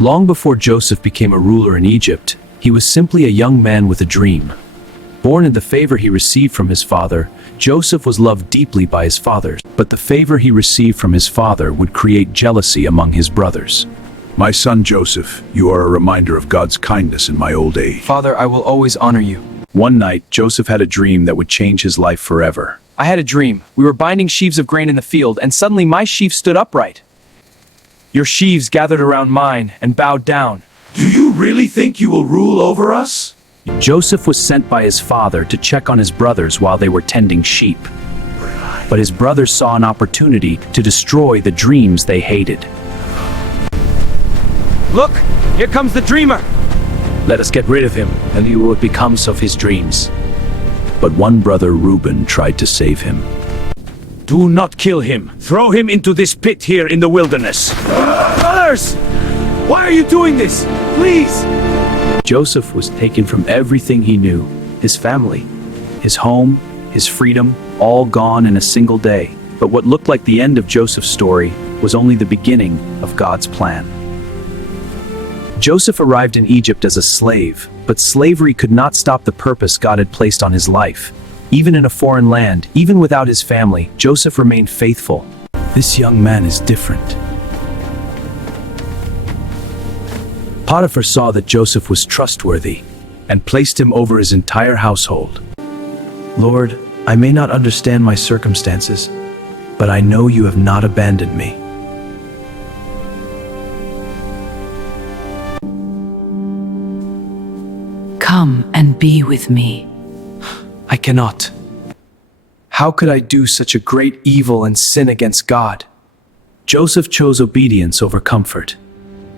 Long before Joseph became a ruler in Egypt, he was simply a young man with a dream. Born in the favor he received from his father, Joseph was loved deeply by his father, but the favor he received from his father would create jealousy among his brothers. My son Joseph, you are a reminder of God's kindness in my old age. Father, I will always honor you. One night, Joseph had a dream that would change his life forever. I had a dream. We were binding sheaves of grain in the field, and suddenly my sheaf stood upright. Your sheaves gathered around mine and bowed down. Do you really think you will rule over us? Joseph was sent by his father to check on his brothers while they were tending sheep. But his brothers saw an opportunity to destroy the dreams they hated. Look, here comes the dreamer. Let us get rid of him, and see what becomes of his dreams. But one brother, Reuben, tried to save him. Do not kill him. Throw him into this pit here in the wilderness. Brothers! Why are you doing this? Please! Joseph was taken from everything he knew, his family, his home, his freedom, all gone in a single day. But what looked like the end of Joseph's story was only the beginning of God's plan. Joseph arrived in Egypt as a slave, but slavery could not stop the purpose God had placed on his life. Even in a foreign land, even without his family, Joseph remained faithful. This young man is different. Potiphar saw that Joseph was trustworthy and placed him over his entire household. Lord, I may not understand my circumstances, but I know you have not abandoned me. Come and be with me. I cannot. How could I do such a great evil and sin against God? Joseph chose obedience over comfort,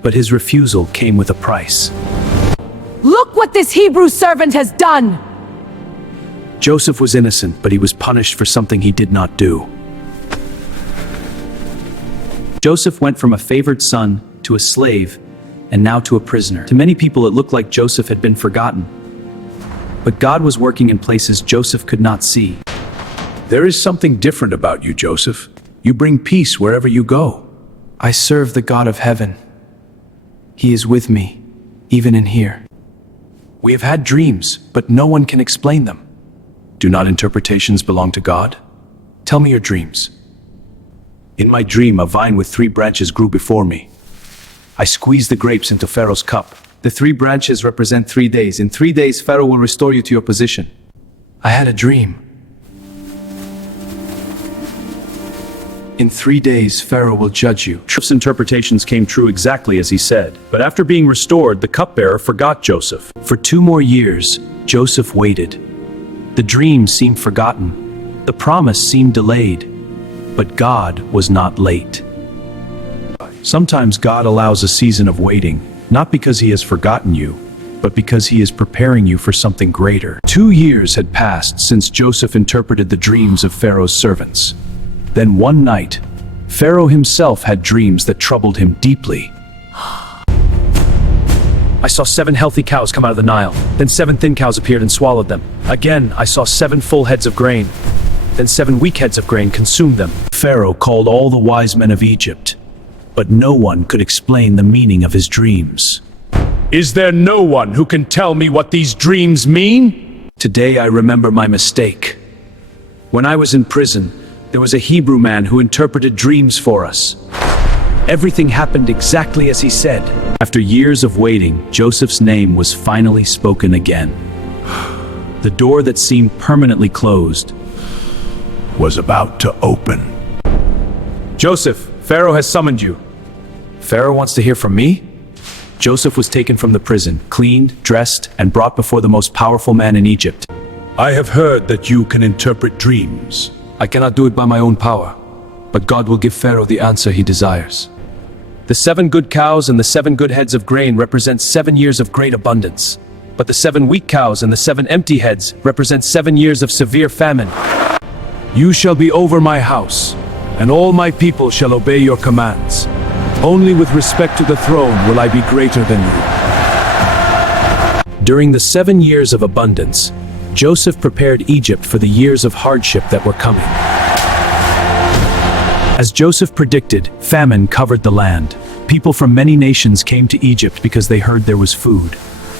but his refusal came with a price. Look what this Hebrew servant has done! Joseph was innocent, but he was punished for something he did not do. Joseph went from a favored son to a slave, and now to a prisoner. To many people, it looked like Joseph had been forgotten. But God was working in places Joseph could not see. There is something different about you, Joseph. You bring peace wherever you go. I serve the God of heaven. He is with me, even in here. We have had dreams, but no one can explain them. Do not interpretations belong to God? Tell me your dreams. In my dream, a vine with 3 branches grew before me. I squeezed the grapes into Pharaoh's cup. The 3 branches represent 3 days. In 3 days, Pharaoh will restore you to your position. I had a dream. In 3 days, Pharaoh will judge you. Joseph's interpretations came true exactly as he said. But after being restored, the cupbearer forgot Joseph. For 2 more years, Joseph waited. The dream seemed forgotten. The promise seemed delayed. But God was not late. Sometimes God allows a season of waiting, not because he has forgotten you, but because he is preparing you for something greater. 2 years had passed since Joseph interpreted the dreams of Pharaoh's servants. Then one night, Pharaoh himself had dreams that troubled him deeply. I saw 7 healthy cows come out of the Nile. Then 7 thin cows appeared and swallowed them. Again, I saw 7 full heads of grain. Then 7 weak heads of grain consumed them. Pharaoh called all the wise men of Egypt, but no one could explain the meaning of his dreams. Is there no one who can tell me what these dreams mean? Today I remember my mistake. When I was in prison, there was a Hebrew man who interpreted dreams for us. Everything happened exactly as he said. After years of waiting, Joseph's name was finally spoken again. The door that seemed permanently closed Was about to open. Joseph, Pharaoh has summoned you. Pharaoh wants to hear from me? Joseph was taken from the prison, cleaned, dressed, and brought before the most powerful man in Egypt. I have heard that you can interpret dreams. I cannot do it by my own power, but God will give Pharaoh the answer he desires. The 7 good cows and the 7 good heads of grain represent 7 years of great abundance. But the 7 weak cows and the 7 empty heads represent 7 years of severe famine. You shall be over my house, and all my people shall obey your commands. Only with respect to the throne will I be greater than you. During the 7 years of abundance, Joseph prepared Egypt for the years of hardship that were coming. As Joseph predicted, famine covered the land. People from many nations came to Egypt because they heard there was food.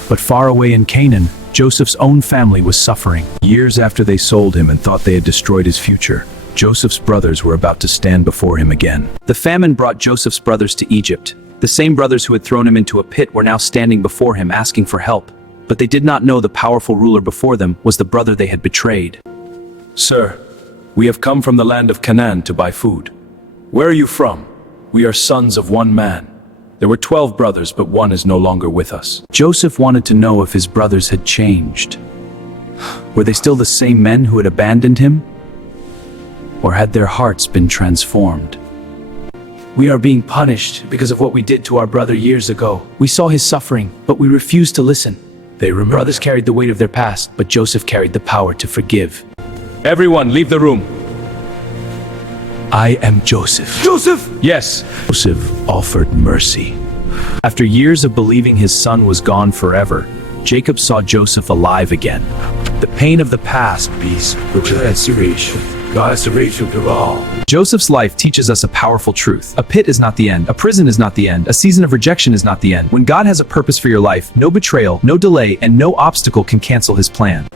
But far away in Canaan, Joseph's own family was suffering. Years after they sold him and thought they had destroyed his future, Joseph's brothers were about to stand before him again. The famine brought Joseph's brothers to Egypt. The same brothers who had thrown him into a pit were now standing before him asking for help. But they did not know the powerful ruler before them was the brother they had betrayed. Sir, we have come from the land of Canaan to buy food. Where are you from? We are sons of one man. There were 12 brothers, but one is no longer with us. Joseph wanted to know if his brothers had changed. Were they still the same men who had abandoned him? Or had their hearts been transformed? We are being punished because of what we did to our brother years ago. We saw his suffering, but we refused to listen. Brothers carried the weight of their past, but Joseph carried the power to forgive. Everyone, leave the room. I am Joseph. Joseph! Yes. Joseph offered mercy. After years of believing his son was gone forever, Jacob saw Joseph alive again. The pain of the past beats restoration to all. Joseph's life teaches us a powerful truth. A pit is not the end. A prison is not the end. A season of rejection is not the end. When God has a purpose for your life, no betrayal, no delay, and no obstacle can cancel his plan.